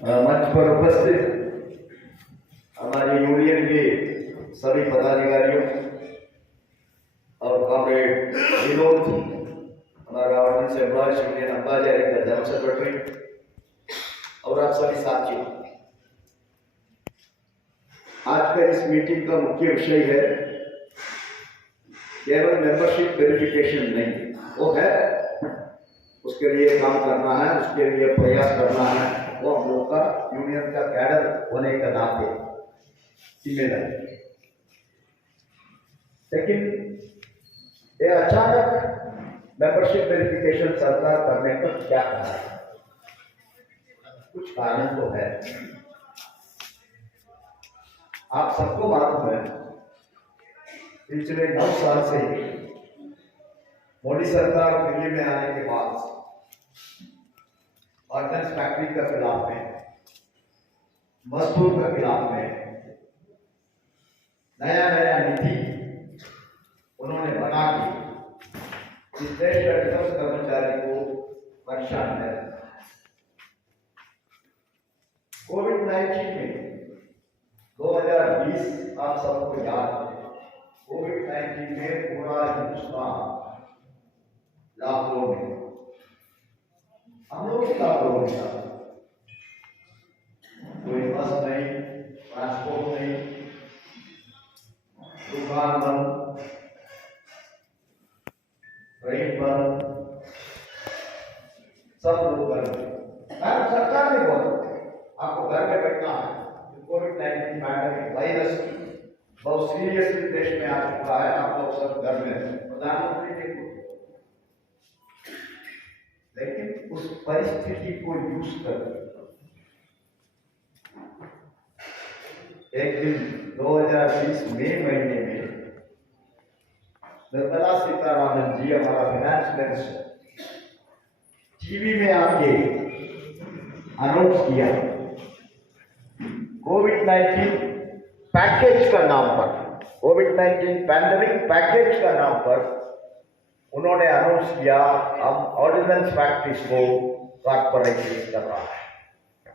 मंच पर उपस्थित हमारी यूनियन के सभी पदाधिकारियों और कॉमरेड विनोद जी, हमारा ऑर्डिनेंस एम्प्लॉयज यूनियन अंबाजा का जनरल सेक्रेटरी, और आप सभी साथियों, आज का इस मीटिंग का मुख्य विषय है केवल मेंबरशिप वेरिफिकेशन नहीं, वो है उसके लिए काम करना है, उसके लिए प्रयास करना है, वो हम लोग का यूनियन का कैडर होने का नाते जिम्मेदारी है। लेकिन ये अचानक मेंबरशिप वेरिफिकेशन सरकार करने पर क्या कारण है? कुछ कारण तो है। आप सबको मालूम है, पिछले 9 साल से मोदी सरकार दिल्ली में आने के बाद ऑर्डिनेंस फैक्ट्री के खिलाफ में, मजदूर के खिलाफ में नया नया नीति उन्होंने बना के इस देश के डिफेंस कर्मचारी को परेशान है। कोविड-19 में 2020 आप सबको याद है, कोविड-19 में पूरा हिंदुस्तान लॉकडाउन में, हम लोग लॉकडाउन में था, कोई बस नहीं, ट्रांसपोर्ट नहीं, दुकान बंद, ट्रेन बंद, सब लोग घर में। सरकार ने बोला आपको घर में बैठना है। कोविड-19 पैंडेमिक वायरस बहुत सीरियसली देश में आ चुका है, आप लोग सब घर में। प्रधानमंत्री ने, लेकिन उस परिस्थिति को यूज कर एक दिन 2020 मई महीने में निर्मला सीतारामन जी, हमारा फाइनेंस मिनिस्टर, टीवी में आके अनाउंस किया कोविड-19 पैकेज का नाम पर, कोविड-19 पैंडेमिक पैकेज का नाम पर उन्होंने अनाउंस किया हम ऑर्डिनेंस फैक्ट्रीज को कॉर्पोरेटाइज कर रहा है।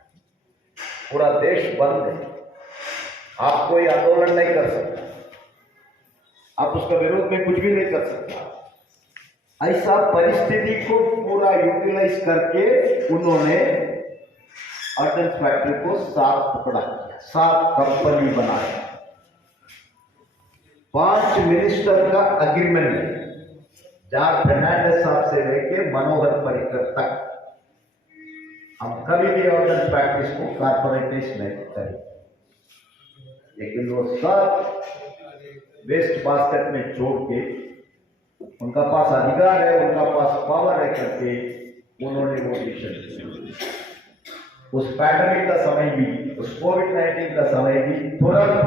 पूरा देश बंद है, आप कोई आंदोलन नहीं कर सकते, आप उसका विरोध में कुछ भी नहीं कर सकता। ऐसा परिस्थिति को पूरा यूटिलाइज करके उन्होंने ऑर्डिनेंस फैक्ट्री को 7 टुकड़ा किया, 7 कंपनी बनाया, 5 मिनिस्टर का एग्रीमेंट है, जॉर्ज फर्नांडिस साहब से लेके मनोहर पर्रिकर तक। हम कभी भी ऑर्डिनेंस फैक्ट्रीज को कॉर्पोरेटाइज नहीं करें, लेकिन वो सब वेस्ट बास्केट में छोड़ के, उनका पास अधिकार है, उनका पास पावर है करके उन्होंने वो डिसीजन लिया। उस पैंडेमिक का समय भी, उस कोविड-19 का समय भी तुरंत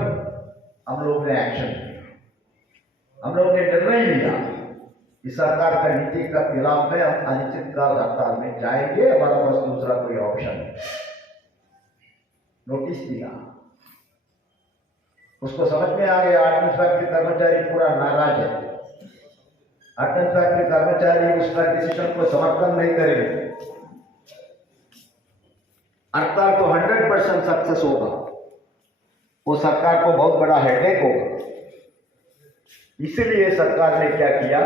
हम लोग ने एक्शन किया। हम लोग ने निर्णय लिया कि सरकार का नीति का खिलाफ में हम अनिश्चितकाल हड़ताल में जाएंगे, हमारा पास दूसरा कोई ऑप्शन नहीं। नोटिस दिया, उसको समझ में आ गया ऑर्डिनेंस फैक्ट्री कर्मचारी पूरा नाराज है, ऑर्डिनेंस फैक्ट्री कर्मचारी उसका डिसीजन को समर्थन नहीं करेंगे, हड़ताल तो 100% सक्सेस होगा, वो सरकार को बहुत बड़ा हेडेक होगा। इसलिए सरकार ने क्या किया,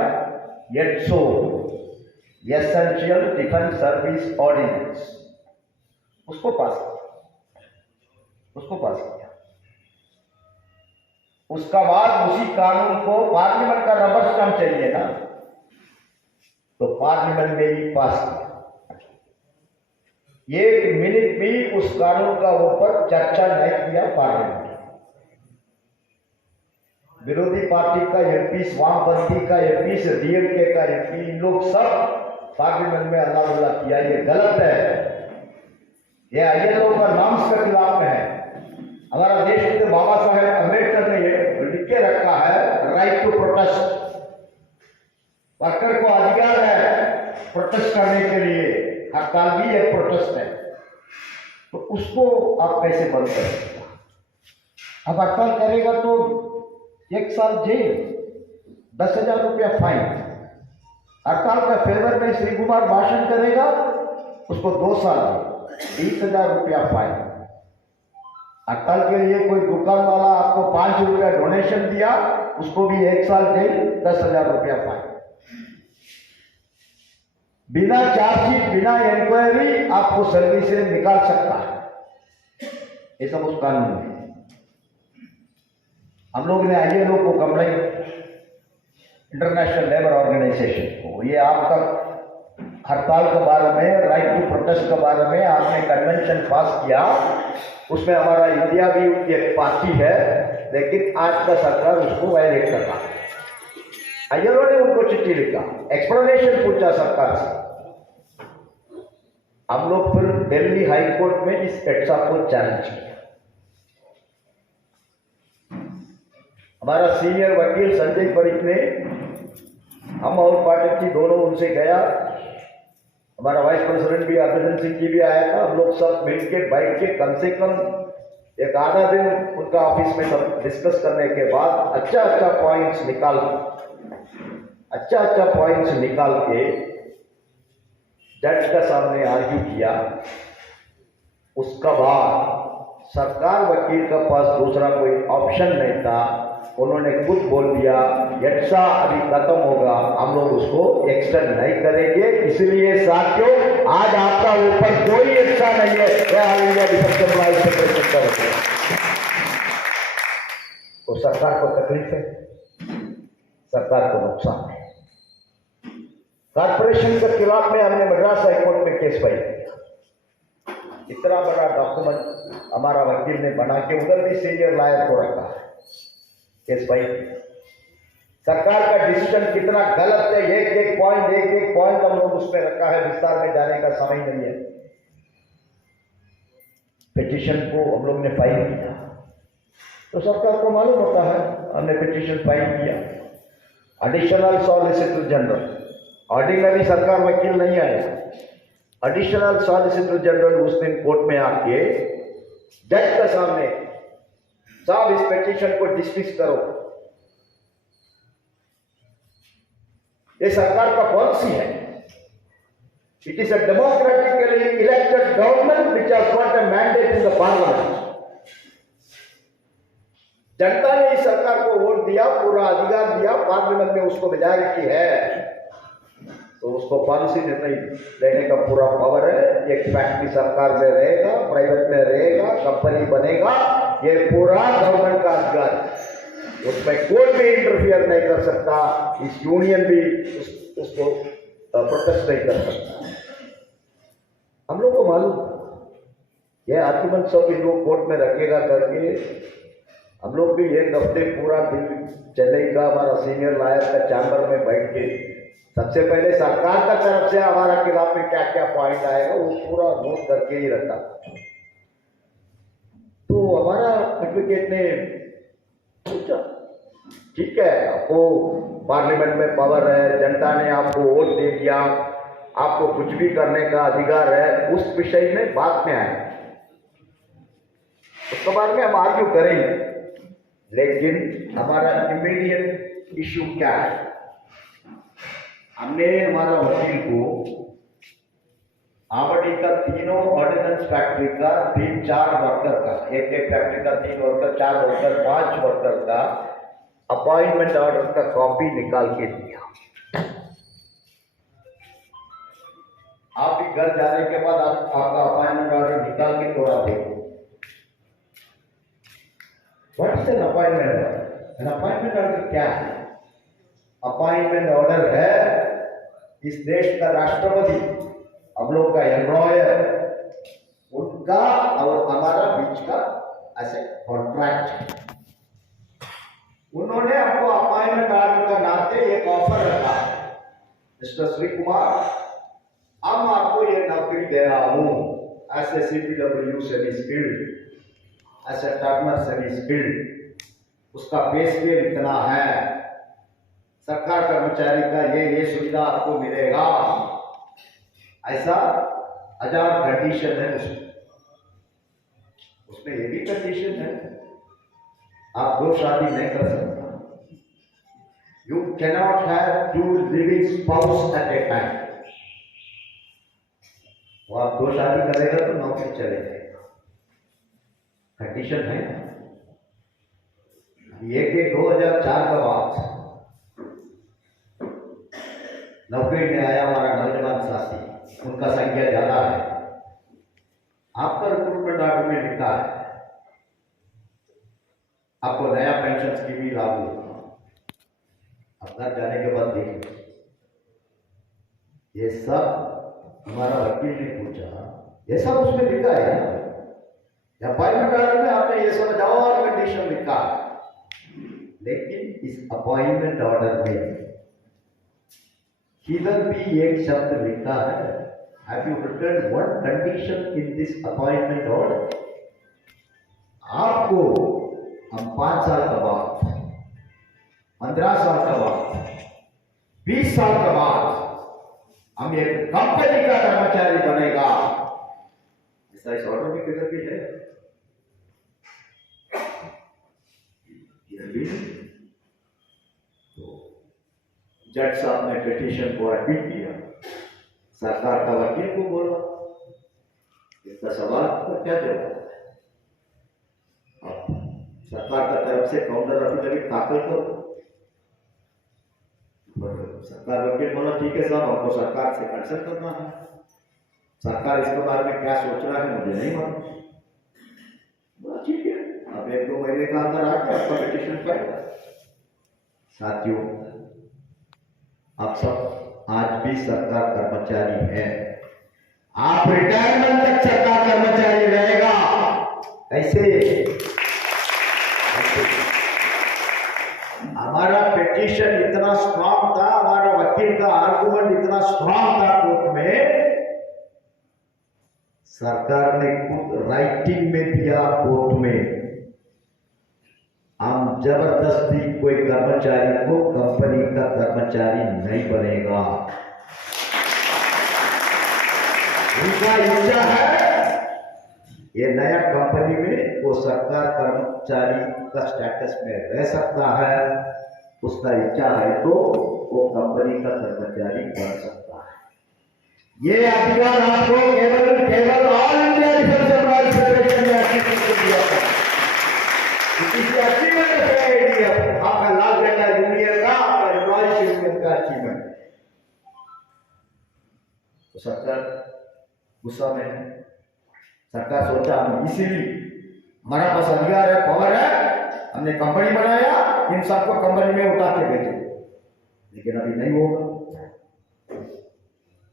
एडसो एसेंशियल डिफेंस सर्विस ऑर्डिनेंस उसको पास किया। उसका बाद उसी कानून को पार्लियामेंट का रबर स्टैंप चाहिए ना, तो पार्लियामेंट में ही पास किया। 1 मिनट भी उस कानून का ऊपर चर्चा नहीं किया पार्लियामेंट। विरोधी पार्टी का एमपी, वामपंथी का एमपी, डीएमके का एमपी, इन लोग सब पार्लियामेंट में अल्लाह किया, ये गलत है, ये आईएलओ का नॉर्म्स के खिलाफ में है। हमारा देश के बाबा साहेब अम्बेडकर ने लिख के रखा है, राइट टू प्रोटेस्ट, वर्कर को अधिकार है प्रोटेस्ट करने के लिए, हड़ताल भी एक प्रोटेस्ट है, तो उसको आप कैसे बंद करेंगे? अब हड़ताल करेगा तो 1 साल जेल, 10,000 रुपया फाइन। हड़ताल का फेवर में श्री कुमार भाषण करेगा, उसको 2 साल जेल। 20,000 रुपया फाइन। हड़ताल के लिए कोई दुकान वाला आपको 5 रुपया डोनेशन दिया, उसको भी 1 साल जेल, 10,000 रुपया फाइन। बिना चार्जशीट, बिना इंक्वायरी आपको सर्विस से निकाल सकता है, ये सब उस कानून में। हम लोग ने ILO को कंप्लेंट, इंटरनेशनल लेबर ऑर्गेनाइजेशन को, ये आपका हड़ताल के बारे में, राइट टू प्रोटेस्ट के बारे में आपने कन्वेंशन पास किया, उसमें हमारा इंडिया भी एक पार्टी है, लेकिन आज का सरकार उसको वायलेट कर रहा है। ILO ने उनको चिट्ठी लिखा, एक्सप्लेनेशन पूछा सरकार से। हम लोग फिर दिल्ली हाई कोर्ट में इस एट्सा को चैलेंज किया। हमारा सीनियर वकील संजय परीख ने, हम और पाठक जी दोनों उनसे गया, हमारा वाइस प्रेसिडेंट भी हरभजन सिंह जी भी आया था। हम लोग सब मिलकर बैठ के कम से कम एक आधा दिन उनका ऑफिस में सब डिस्कस करने के बाद अच्छा पॉइंट्स निकाल के जज का सामने आर्ग्यू किया। उसका बाद सरकार वकील के पास दूसरा कोई ऑप्शन नहीं था, उन्होंने खुद बोल दिया एट्सा अभी खत्म होगा, हम लोग उसको एक्सटेंड नहीं करेंगे। इसलिए साथियों, आज आपका ऊपर कोई एट्सा नहीं है, तो सरकार को तकलीफ है, सरकार को नुकसान है। कॉर्पोरेशन के खिलाफ में हमने मद्रास हाईकोर्ट में केस फाइल किया। इतना बड़ा डॉक्यूमेंट हमारा वकील ने बना के उधर भी सीनियर लॉयर को रखा है, केस फाइल। सरकार का डिसीजन कितना गलत है, एक पॉइंट हम लोग उसमें रखा है, विस्तार में जाने का समय नहीं है। पिटीशन को हम लोग ने फाइल किया, तो सरकार को मालूम होता है, हमने पिटीशन फाइल किया। एडिशनल सॉलिसिटर जनरल, ऑर्डिनरी सरकार वकील नहीं आया, एडिशनल सॉलिसिटर जनरल उस दिन कोर्ट में आके जज के सामने, साहब इस पिटीशन को डिसमिस करो। ये सरकार का पॉलिसी है। It is a democratically elected government which has got a mandate in the parliament. जनता ने इस सरकार को वोट दिया, पूरा अधिकार दिया, पार्लियामेंट में उसको मेजॉरिटी है, तो उसको पॉलिसी निर्णय लेने का पूरा पावर है। एक फैक्ट्री सरकार में रहेगा, प्राइवेट में रहेगा, कंपनी बनेगा, ये पूरा गवर्नमेंट का अधिकार है, उसमें कोई भी इंटरफियर नहीं कर सकता। इस यूनियन भी उसको प्रोटेस्ट नहीं कर सकता। हम लोग को मालूम, ये आर्गुमेंट सब इन लोग कोर्ट में रखेगा करके हम लोग भी एक हफ्ते पूरा दिन चेन्नई का हमारा सीनियर लॉयर का चैम्बर में बैठ के सबसे पहले सरकार का तरफ से हमारा खिलाफ में क्या क्या पॉइंट आएगा वो पूरा नोट करके ही रखा। तो हमारा एडवोकेट ने पूछा, ठीक है, आपको पार्लियामेंट में पावर है, जनता ने आपको वोट दे दिया, आपको कुछ भी करने का अधिकार है, उस विषय में बात में आए, उसके बाद में हम आर्ग्यू करेंगे। लेकिन हमारा इमीडिएट इश्यू क्या है, हमने हमारा वकील को आवड़ी का तीनों ऑर्डिनेंस फैक्ट्री का 3-4 वर्कर का, एक फैक्ट्री का 3 वर्कर, 4 वर्कर, 5 वर्कर का अपॉइंटमेंट ऑर्डर का कॉपी निकाल के दिया। आप भी घर जाने के बाद आपका अपॉइंटमेंट ऑर्डर निकाल के थोड़ा देखो। What is an appointment order? An appointment order क्या है? अपॉइंटमेंट ऑर्डर है इस देश का राष्ट्रपति, हम लोग का एम्प्लॉयर, उनका और हमारा बीच का ऐसे कॉन्ट्रैक्ट। उन्होंने हमको अपॉइंटमेंट ऑर्डर का नाते एक ऑफर रखा, मिस्टर श्री कुमार, हम आपको ये नौकरी दे रहा हूं as a CPW semi skilled, as a turner semi skilled, उसका पे स्केल इतना है, सरकार कर्मचारी का ये सुविधा आपको मिलेगा, ऐसा 1000 कंडीशन है उसमें ये भी कंडीशन है, आप 2 शादी नहीं कर सकता, you cannot have 2 living spouse at a time. वो आप 2 शादी करेगा तो नौकरी चले जाएगा, कंडीशन है। एक 2004 का बाद नौकरी में आया हमारा नौजवान साथी, उनका संख्या ज्यादा है। आपका रिक्रूटमेंट ऑर्डर में लिखा है आपको नया पेंशन स्कीम भी लागू होगा। अब घर जाने के बाद देखिए, ये सब हमारा वकील ने पूछा, ये सब उसमें लिखा है ना, अपॉइंटमेंट ऑर्डर में आपने ये समझ और कंडीशन लिखा है। लेकिन इस अपॉइंटमेंट ऑर्डर में किधर भी एक शब्द लिखा है, have you written one condition in this appointment order? आपको हम 5 साल का बाद, 15 साल का बाद, 20 साल का बाद हम एक कंपनी का कर्मचारी बनेगा, ऐसा इस ऑर्डर में किधर भी है? तो जज साहब ने पिटीशन को एडमिट किया, सरकार का वकील को बोला, इसका सवाल का क्या जवाब है? सरकार का तरफ से काउंटर अफिडेविट दाखिल करो। सरकार वकील बोला ठीक है साहब, हमको सरकार से कंसल्ट करना है, सरकार इसके बारे में क्या सोच रहा है मुझे नहीं मालूम। बोला ठीक है, अब 1-2 महीने का अंदर आके आपका पिटीशन पड़ेगा। साथियों, आप सब आज भी सरकार कर्मचारी हैं, आप रिटायरमेंट तक सरकार कर्मचारी रहेगा। कैसे? हमारा पिटीशन इतना स्ट्रांग था, हमारा वकील का आर्गुमेंट इतना स्ट्रांग था कोर्ट में, सरकार ने खुद राइटिंग में दिया कोर्ट में, हम जबरदस्ती कोई कर्मचारी को कंपनी का कर्मचारी नहीं बनेगा। उनका इच्छा है ये नया कंपनी में वो सरकार कर्मचारी का स्टेटस में रह सकता है, उसका इच्छा है तो वो कंपनी का कर्मचारी बन सकता है। ये अधिकार आपको केवल all India defence employees federation ने दिया था। किसी अचीवमेंट है आपका लाल झंडा यूनियन का, आपका एम्प्लॉयज यूनियन का अचीवमेंट। तो सरकार गुस्सा में है, सरकार सोचा हम इसीलिए हमारा पास अधिकार है, पावर है, हमने कंपनी बनाया, इन सबको कंपनी में उठा के भेजे, लेकिन अभी नहीं होगा,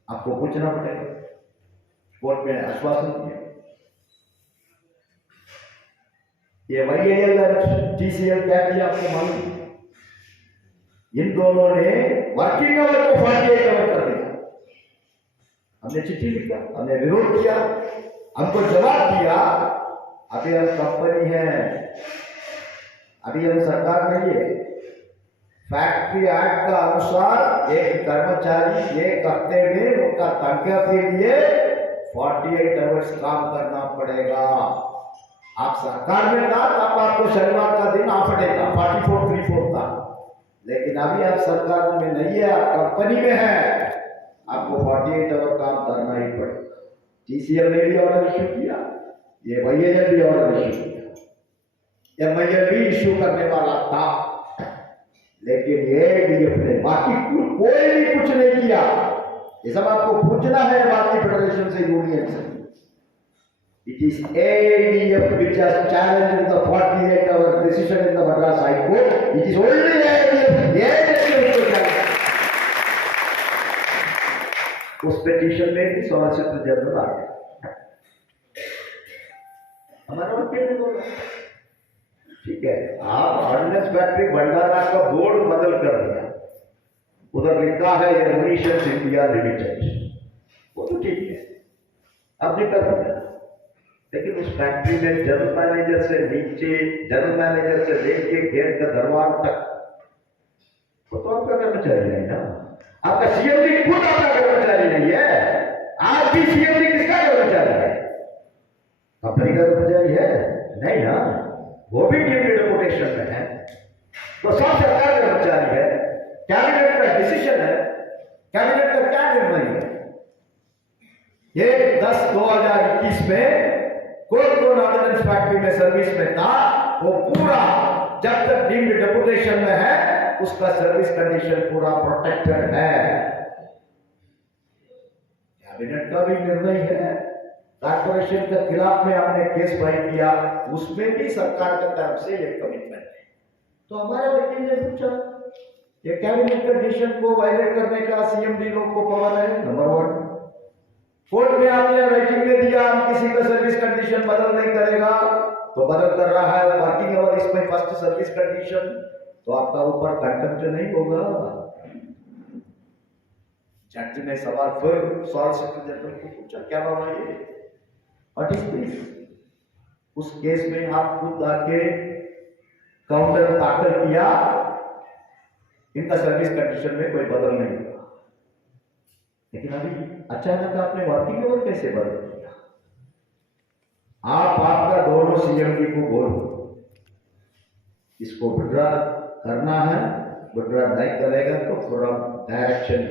आपको पूछना पड़ेगा। कोर्ट में आश्वासन दिया, ये YAL TCL क्या किया आपको मालूम? इन दोनों ने वर्किंग आवर को 48 आवर कर दिया। हमने चिट्ठी लिखा, हमने विरोध किया, हमको जवाब दिया अभी हम कंपनी है, अभी हम सरकार नहीं है। फैक्ट्री एक्ट का अनुसार एक कर्मचारी एक हफ्ते में उनका तनख्वाह के लिए 48 आवर्स काम करना पड़ेगा। आप सरकार में था तब आपको शनिवार का दिन ऑफ डे था, 44-34 था, लेकिन अभी आप सरकार में नहीं है, आप कंपनी में है, आपको 48 आवर काम करना ही पड़ेगा। TCL ने भी ऑर्डर इश्यू किया, ये YAL भी ऑर्डर इश्यू किया, MIL भी इश्यू करने वाला था, लेकिन ADF ने, बाकी कोई भी कुछ नहीं किया। ये सब आपको पूछना है बाकी फेडरेशन से, यूनियन से। It is ADF which has challenged the 48-hour decision in the Madras High Court. It is only ADF उस पिटीशन में भी सॉलिसिटर जनरल आ गया। हमारा वकील ने बोला ठीक है, आप ऑर्डिनेंस फैक्ट्री भंडारा का बोर्ड बदल कर दिया, उधर लिखा है ये मुनीशंस इंडिया लिमिटेड, वो तो ठीक है, अब नहीं कर पाया, लेकिन उस फैक्ट्री में जनरल मैनेजर से नीचे, जनरल मैनेजर से लेके गेट का दरवाजा तक, वो तो आपका कर्मचारी नहीं ना, आपका CMD खुद आपका कर्मचारी नहीं है। आज भी CMD किसका कर्मचारी है? कंपनी का कर्मचारी है नहीं ना, वो भी ड्यूटी डेपुटेशन में है, तो सब सरकार कर्मचारी है। कैबिनेट का डिसीजन है, कैबिनेट का क्या निर्णय है? ये 10 ऑर्डिनेंस फैक्ट्री में सर्विस में था, वो पूरा जब तक डीम्ड डेपुटेशन में है उसका सर्विस कंडीशन पूरा प्रोटेक्टेड है। कैबिनेट का भी निर्णय है। कॉर्पोरेशन के खिलाफ में हमने केस फाइल किया, उसमें भी सरकार की तरफ से ये कमिटमेंट है। तो हमारे वकील ने पूछा ये कैबिनेट कंडीशन को वायलेट करने का सीएमडी लोग को पावर है? नंबर 1। कोर्ट में आपने राइटिंग में दिया हम किसी का सर्विस कंडीशन बदल नहीं करेगा, तो बदल कर रहा है वर्किंग आवर इसमें फर्स्ट सर्विस कंडीशन, तो आपका ऊपर कंटेम्प्ट नहीं होगा। जज ने सवाल फिर सॉलिसिटर जनरल को पूछा क्या बात है ये, व्हाट इज दिस? उस केस में आप खुद आके काउंटर दाखिल किया, इनका सर्विस कंडीशन में कोई बदल नहीं हुआ, लेकिन अभी अचानक आपने वर्किंग आवर कैसे बदल दिया? आपका दोनों सीएमडी को बोलो इसको विड्रॉ करना है, विड्रॉ नहीं करेगा तो फ्रॉम डायरेक्शन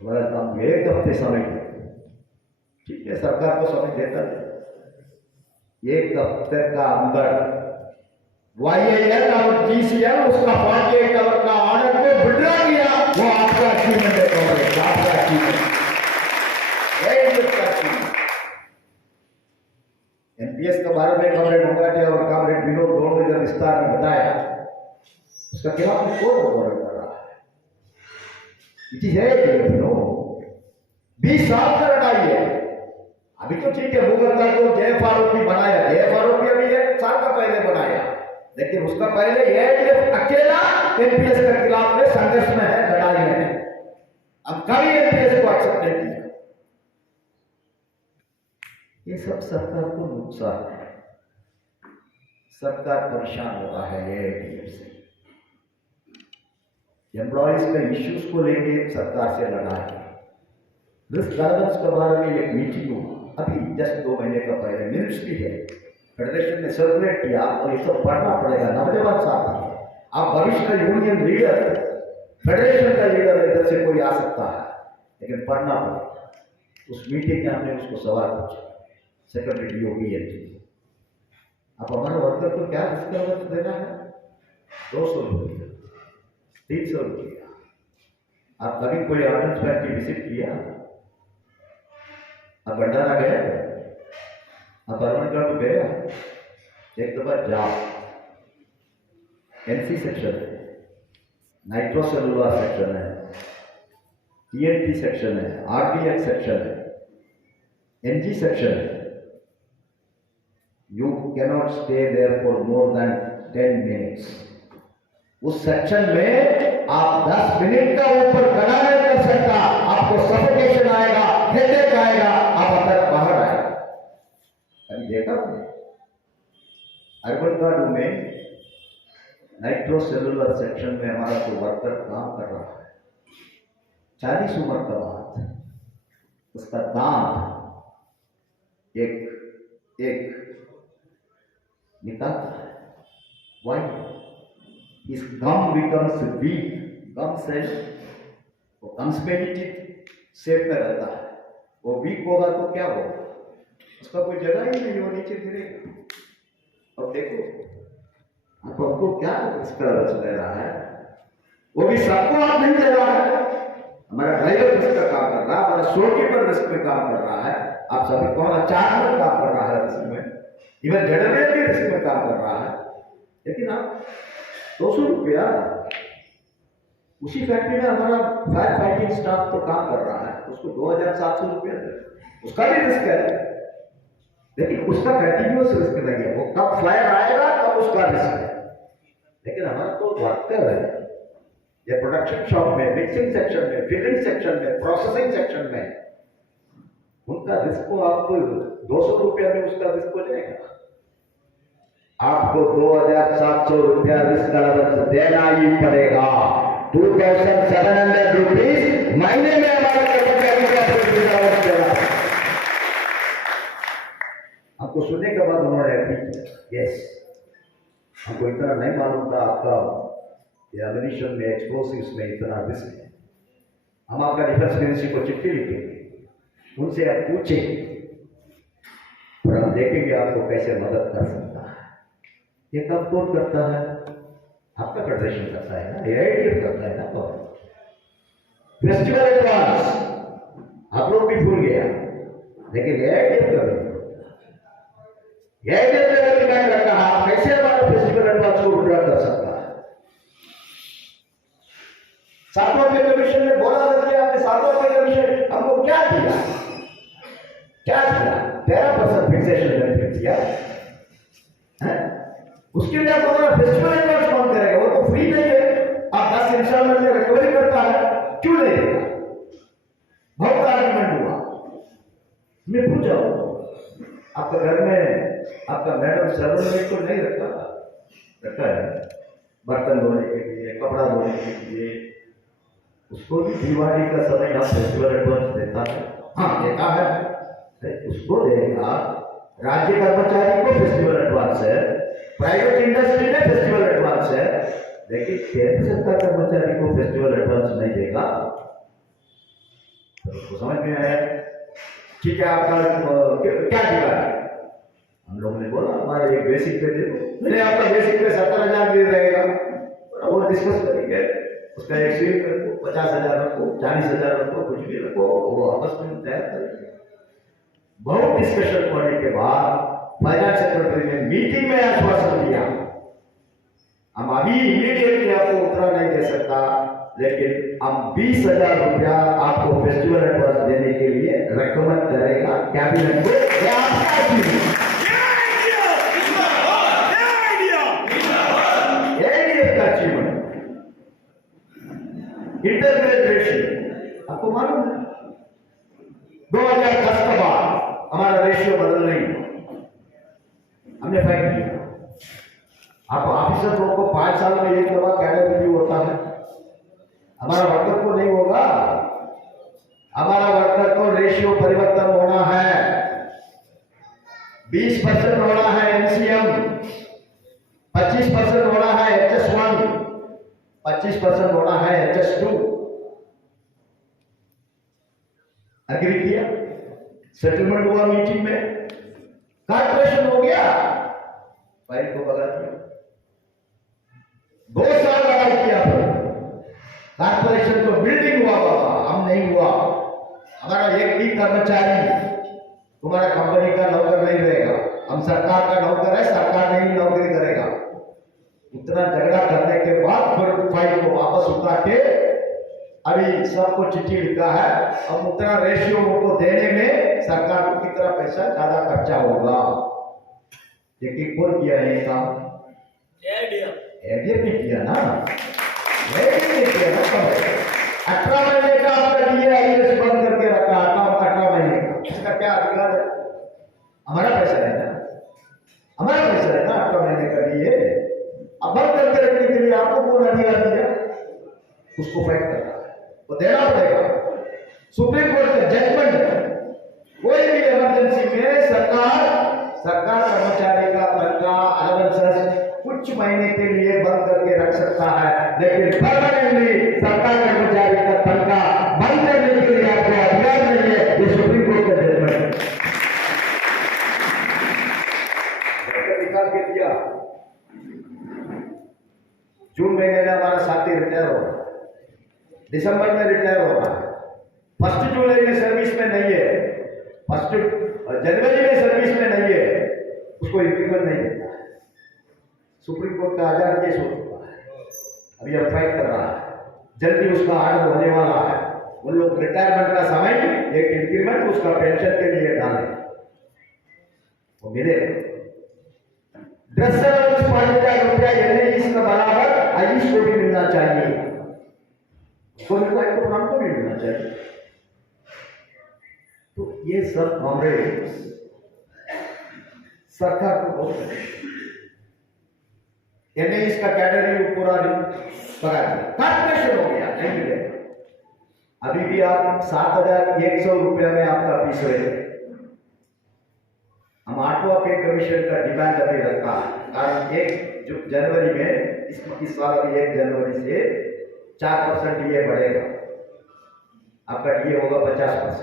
हम 1 हफ्ते समय दें। ठीक है, सरकार को समय देता है 1 हफ्ते का अंदर YAL और GCL उसका 48 आवर का ऑर्डर को विड्रॉ किया, वो आपका अचीवमेंट है, आपका अचीवमेंट। एनपीएस के बारे में कॉमरेड मुंगाटिया और कॉमरेड विनोद दोनों ने जब विस्तार में बताया, उसका खिलाफ में कोर्ट ऑर्डर कर रहा है। इट इज है 20 साल का लड़ाई है। अभी तो ठीक है, मुगल का तो जेएफ आरोपी बनाया, जेएफ आरोपी अभी 1 साल का पहले बनाया, लेकिन उसका पहले एटीएफ अकेला एनपीएस के खिलाफ में संघर्ष में है, लड़ाई में है। अब कभी एनपीएस को एक्सेप्ट नहीं किया। ये सब सरकार को नुकसान है, सरकार परेशान हो रहा है एटीएफ से। एम्प्लॉइज के इश्यूज को लेके सरकार से लड़ाई है। रिस्क गाइडेंस के बारे में एक मीटिंग हुआ अभी जस्ट 2 महीने का पहले, मिनट्स भी है, फेडरेशन ने सर्कुलेट किया और ये सब पढ़ना पड़ेगा। नौजवान साथी है, आप भविष्य का यूनियन लीडर, फेडरेशन का लीडर इधर से कोई आ सकता है, लेकिन पढ़ना पड़ेगा। उस मीटिंग में हमने उसको सवाल पूछा, सेक्रेटरी डीओपी है, आप हमारे वर्कर को क्या डिस्काउंट देना है? 200 रुपया, 300 रुपया। आप कभी कोई ऑर्डिनेंस फैक्ट्री विजिट किया? आप भंडारा गए? आप अरुणगढ़ गए? एक दफा जाओ, एनसी सेक्शन है, नाइट्रोसेलुलर सेक्शन है, टीएनटी सेक्शन है, आरटीएक्स सेक्शन है, एनजी सेक्शन है। You cannot stay there for more than 10 minutes. उस सेक्शन में आप 10 मिनट का ऊपर खड़ा नहीं कर सकता, आपको सफोकेशन आएगा, हेडेक आएगा, आप अंदर बाहर आएगा। अभी देखा अरबनगार्ड में नाइट्रोसेलुलर सेक्शन में हमारा तो वर्कर काम कर रहा है, 40 उम्र का बाद उसका दांत एक निकलता है। Y? His gum becomes weak, gum से वो कंस्पेरिटिव शेप में रहता है, वो वीक होगा तो क्या होगा? उसका कोई जगह ही नहीं, वो नीचे गिरेगा। अब देखो आप हमको क्या इसका रस ले रहा है, वो भी सबको आप नहीं दे रहा है। हमारा ड्राइवर रिस्क का काम कर रहा है, हमारा शोकीपर रिस्क में काम कर रहा है, आप सभी कौन अचानक काम कर रहा है रिस्क में, इवन जनरल भी रिस्क में काम कर रहा है, लेकिन आप 200 रुपया। उसी फैक्ट्री में हमारा फायर फाइटिंग स्टाफ तो काम कर रहा है, उसको 2700 रुपया दे, उसका भी रिस्क है, लेकिन उसका कंटिन्यूअस रिस्क नहीं है, वो कब फायर आएगा तब उसका रिस्क है। लेकिन हमारा तो वर्कर है, ये प्रोडक्शन शॉप में, मिक्सिंग सेक्शन में, फिलिंग सेक्शन में, प्रोसेसिंग सेक्शन में, उनका रिस्क को आपको 200 रुपया में उसका रिस्क हो जाएगा। आपको 2700 रुपया रिस्क अलाउंस देना ही पड़ेगा। 2700 रुपीज महीने में हमारे आपको सुनने के बाद उन्होंने यस, हमको इतना नहीं मालूम था आपका ये एमिनिशन में, एक्सप्लोसिव्स में इतना रिस्क है। हम आपका डिफेंस मिनिस्ट्री को चिट्ठी लिखेंगे, उनसे आप पूछे पर हम देखेंगे आपको कैसे मदद कर सकता है। ये कब कौन करता है? आपका फेडरेशन करता है ना, AITF करता है ना। तो फेस्टिवल एडवांस आप लोग भी भूल गया, लेकिन AITF कर AITF ने डिमांड रखा है कैसे हमारा फेस्टिवल एडवांस को विड्रॉ कर सकता है। 7वां पे कमीशन ने बोला था कि आपने 7वां पे कमीशन हमको क्या दिया? क्या दिया? 13% फिक्सेशन बेनिफिट दिया है। उसके लिए आप हमारा फेस्टिवल एडवांस कौन करेगा? वो तो फ्री नहीं है। आप 10 इंस्टॉलमेंट में रिकवरी करता है, क्यों नहीं देगा? बहुत आर्गुमेंट हुआ। मैं पूछा आपका घर में आपका मैडम सर्वेंट को नहीं रखा है बर्तन धोने के लिए, कपड़ा धोने के लिए, उसको भी दिवाली का समय आप फेस्टिवल एडवांस देता है? हाँ देता है, उसको देगा। राज्य कर्मचारी को फेस्टिवल एडवांस है, प्राइवेट इंडस्ट्री में फेस्टिवल एडवांस है, लेकिन केंद्र सरकार कर्मचारी को फेस्टिवल एडवांस नहीं देगा। तो उसको समझ में आया ठीक है आपका क्या दिया? हम लोगों ने बोला हमारा एक बेसिक पे दे दो। मैंने आपका बेसिक पे 70,000 दे रहेगा, वो डिस्कस करेंगे। उसका एक सीट रखो, 50,000 रखो, 40,000 रखो, कुछ भी रखो, वो आपस में तय करेंगे। बहुत डिस्कशन होने के बाद फाइनेंस सेक्रेटरी ने मीटिंग में आश्वासन दिया हम अभी इमीडिएटली आपको उतरा नहीं दे सकता, लेकिन हम 20,000 रुपया आपको फेस्टिवल एडवांस देने के लिए रेकमेंड करेगा कैबिनेट को। इंटरग्रेड रेशियो आपको मालूम है 2010 के बाद हमारा रेशियो बदल नहीं, हमने फाइट किया। आप ऑफिसर लोग को 5 साल में एक दफा कैडर रिव्यू होता है, हमारा वर्कर को नहीं होगा। हमारा वर्कर को रेशियो परिवर्तन होना है, 20% होना है MCM, 25% होना है HS1, 25% होना है HS2। एग्री किया, सेटलमेंट हुआ मीटिंग में, कॉर्पोरेशन हो गया, फाइल को बगा दिया। 2 साल लड़ाई किया, कॉर्पोरेशन को बिल्डिंग हुआ बाबा, हम नहीं हुआ। हमारा एक भी कर्मचारी तुम्हारा कंपनी का नौकर नहीं रहेगा, हम सरकार का नौकर है, सरकार नहीं नौकरी करेगा। इतना झगड़ा करने के बाद फिर फाइल को वापस उठा के अभी सबको चिट्ठी लिखा है, अब उतना रेशियो को देने में सरकार को कितना पैसा ज्यादा खर्चा होगा। लेकिन कौन किया है काम? एडीएफ ने किया ना, 18 महीने का आपका DA बंद करके रखा, 18 महीने का, इसका क्या अधिकार है? हमारा पैसा है ना, हमारा पैसा है ना 18 महीने का DA। अब बंद करके रखने के लिए आपको कौन अधिकार दिया? उसको फाइट करना है, वो देना पड़ेगा। सुप्रीम कोर्ट का जजमेंट है, कोई भी इमरजेंसी में सरकार कर्मचारी का तनख्वाह अलाउंसेस कुछ महीने के लिए बंद करके रख सकता है, लेकिन परमानेंटली सरकार कर्मचारी का तनख्वाह बंद करने के लिए आपको अधिकार नहीं है। ये सुप्रीम कोर्ट का जजमेंट निकाल के दिया। जून महीने में हमारा साथी रिटायर होगा, दिसंबर में रिटायर होगा, 1 जुलाई में सर्विस में नहीं है, 1 जनवरी में सर्विस में नहीं है, उसको इंक्रीमेंट नहीं देता है। सुप्रीम कोर्ट का 1000 केस हो चुका है, अभी अब फाइट कर रहा है, जल्दी उसका आर्डर होने वाला है। उन लोग रिटायरमेंट का समय एक इंक्रीमेंट उसका पेंशन के लिए डाले, वो मिले। ड्रेस अलाउंस 5,000 रुपया इसका बराबर आयुष को भी मिलना चाहिए, को भी मिलना चाहिए। तो ये सब कांग्रेस सरकार को बहुत इसका कैटेगरी पूरा करा दिया, कॉर्पोरेशन हो गया, नहीं मिलेगा। अभी भी आप 7,100 रुपया में आपका फीस रहेगा। हम 8वां पे कमीशन का डिमांड अभी रखा है, कारण 1 जनवरी में इस साल अभी 1 जनवरी से 4% DA बढ़ेगा। आपका DA होगा 50%,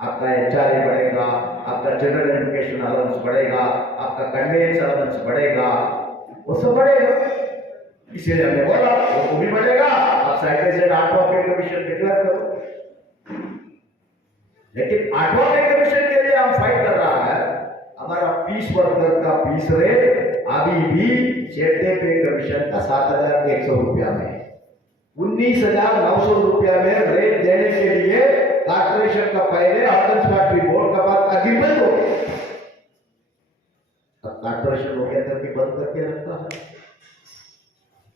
आपका HRA बढ़ेगा, आपका जनरल एजुकेशन अलाउंस बढ़ेगा, आपका कन्वेंस अलाउंस बढ़ेगा, वो सब बढ़ेगा। इसीलिए हमने बोला वो भी बढ़ेगा, आप साइटेशन 8वां पे कमीशन डिक्लेयर करो। लेकिन 8वां पे कमीशन के लिए हम फाइट कर रहा है। हमारा पीस वर्कर का पीस रेट अभी भी 6ठे पे कमीशन का 7,100 रुपया में, 19,900 रुपया में रेट देने के लिए कॉर्पोरेशन का पहले ऑर्गन्स फैक्ट्री बोर्ड का बाद एग्रीमेंट हो गया। अब कॉर्पोरेशन हो गया करके बंद करके रखता है।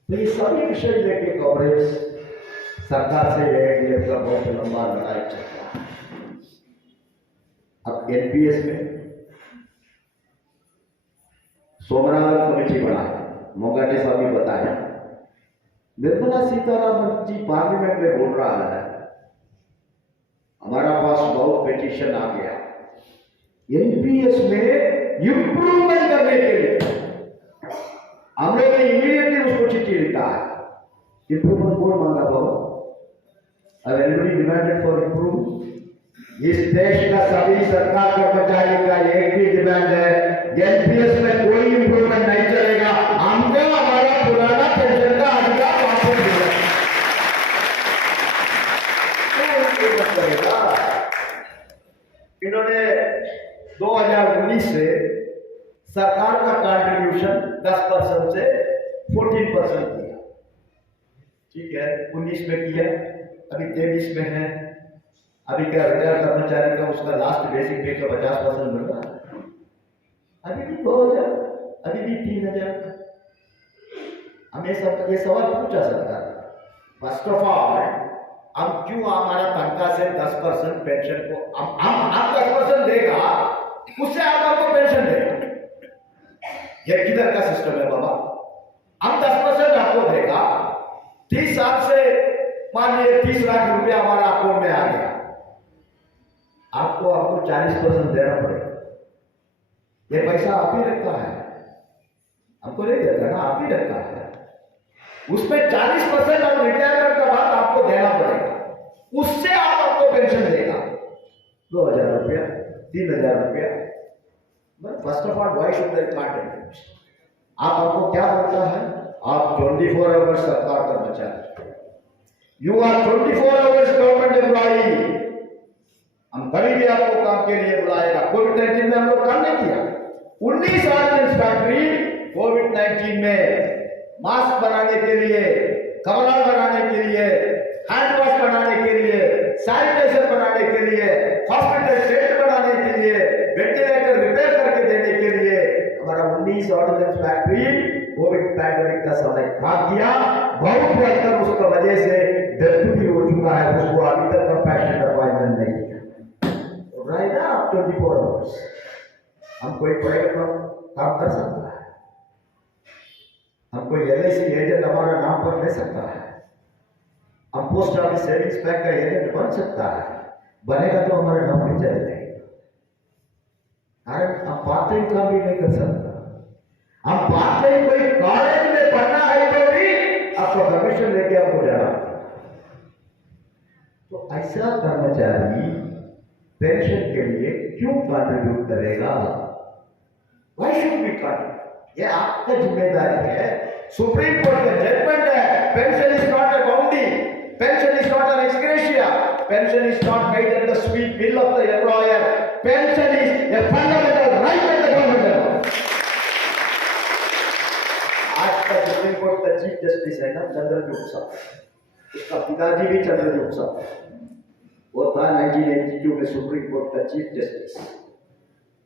तो ये सभी विषय लेके कवरेज सरकार से एडीएफ का बहुत लंबा लड़ाई चल रहा है। अब एनपीएस में सोमनाथ कमेटी बना है, मोगाटे साहब ने बताया। निर्मला सीतारामन जी पार्लियामेंट में बोल रहा है हमारा पास बहुत पिटीशन आ गया एनपीएस में इंप्रूवमेंट करने के लिए। हम लोग ने इमीडिएटली उसको चिट्ठी लिखा है। इंप्रूवमेंट कौन मांगा बाबा? अब एवरीबॉडी डिमांडेड फॉर इंप्रूव। इस देश का सभी सरकार कर्मचारी का एक भी डिमांड है, एनपीएस में कोई इंप्रूवमेंट नहीं चलेगा। हमको हमारा पुराना पेंशन का अधिकार वापस मिलेगा। इन्होंने 2019 से सरकार का कंट्रीब्यूशन 10% से 14% किया। ठीक है, 19 में किया, अभी 23 में है। अभी क्या रिटायर कर्मचारी का उसका लास्ट बेसिक पे का 50% मिल रहा है। अभी भी 2,000, अभी भी 3,000। हमें सब ये सवाल पूछा सकता है। फर्स्ट ऑफ ऑल हम क्यों हमारा तनख्वाह से 10% पेंशन को हम 10% देगा, उससे आप आपको पेंशन देगा। ये किधर का सिस्टम है बाबा? हम 10% आपको देगा, 30 साल से मान लीजिए 30 लाख रुपया हमारा अकाउंट में आ गया, आपको 40% देना पड़ेगा। ये पैसा आप ही रखता है, हमको नहीं देता ना, आप ही रखता है। उसमें 40% आप रिटायरमेंट के बाद आपको देना पड़ेगा, उससे आप आपको पेंशन देगा 2,000 रुपया, 3,000 रुपया। First of all why should they contribute? आप आपको क्या बोलता है? आप 24 आवर्स सरकार कर्मचारी, you are 24 hours government employee. हम कभी भी आपको काम के लिए बुलाएगा। कोविड-19 में हम लोग काम नहीं किया। 19 ऑर्गन्स फैक्ट्री कोविड-19 में मास्क बनाने के लिए, कवरा बनाने के लिए, हैंड वॉश बनाने के लिए, सैनिटाइजर बनाने के लिए, हॉस्पिटल सेट बनाने के लिए, वेंटिलेटर रिपेयर करके देने के लिए हमारा 19 ऑर्गन्स फैक्ट्री कोविड पैंडेमिक का समय काम किया। बहुत बढ़कर उसका वजह से डेथ भी हो चुका है, उसको अभी तक कंपैशन अपॉइंटमेंट नहीं किया। राइट ना, 24 आवर्स हम कोई प्राइवेट काम कर सकता है, हम कोई एलआईसी एजेंट हमारा नाम पर ले सकता है, हम पोस्ट ऑफिस सेविंग्स बैंक का एजेंट बन सकता है। बनेगा तो हमारा नौकरी चले जाएगा। हम पार्ट टाइम काम भी नहीं कर सकता। हम पार्ट टाइम कोई कॉलेज में पढ़ना है तो भी आपको कमीशन लेके आपको जाना। तो ऐसा कर्मचारी पेंशन के लिए क्यों कंट्रीब्यूट करेगा? Why should be contribute? ये आपका जिम्मेदारी है। सुप्रीम कोर्ट का जजमेंट है, pension is not a bounty, pension is not an ex gratia, pension is not made at the sweet will of the employer, pension is a fundamental right of the government. आज का supreme court का chief justice है ना चंद्रचूड़ साहब, उसका पिताजी भी चंद्रचूड़ साहब, वो था 1982 में सुप्रीम कोर्ट का चीफ जस्टिस।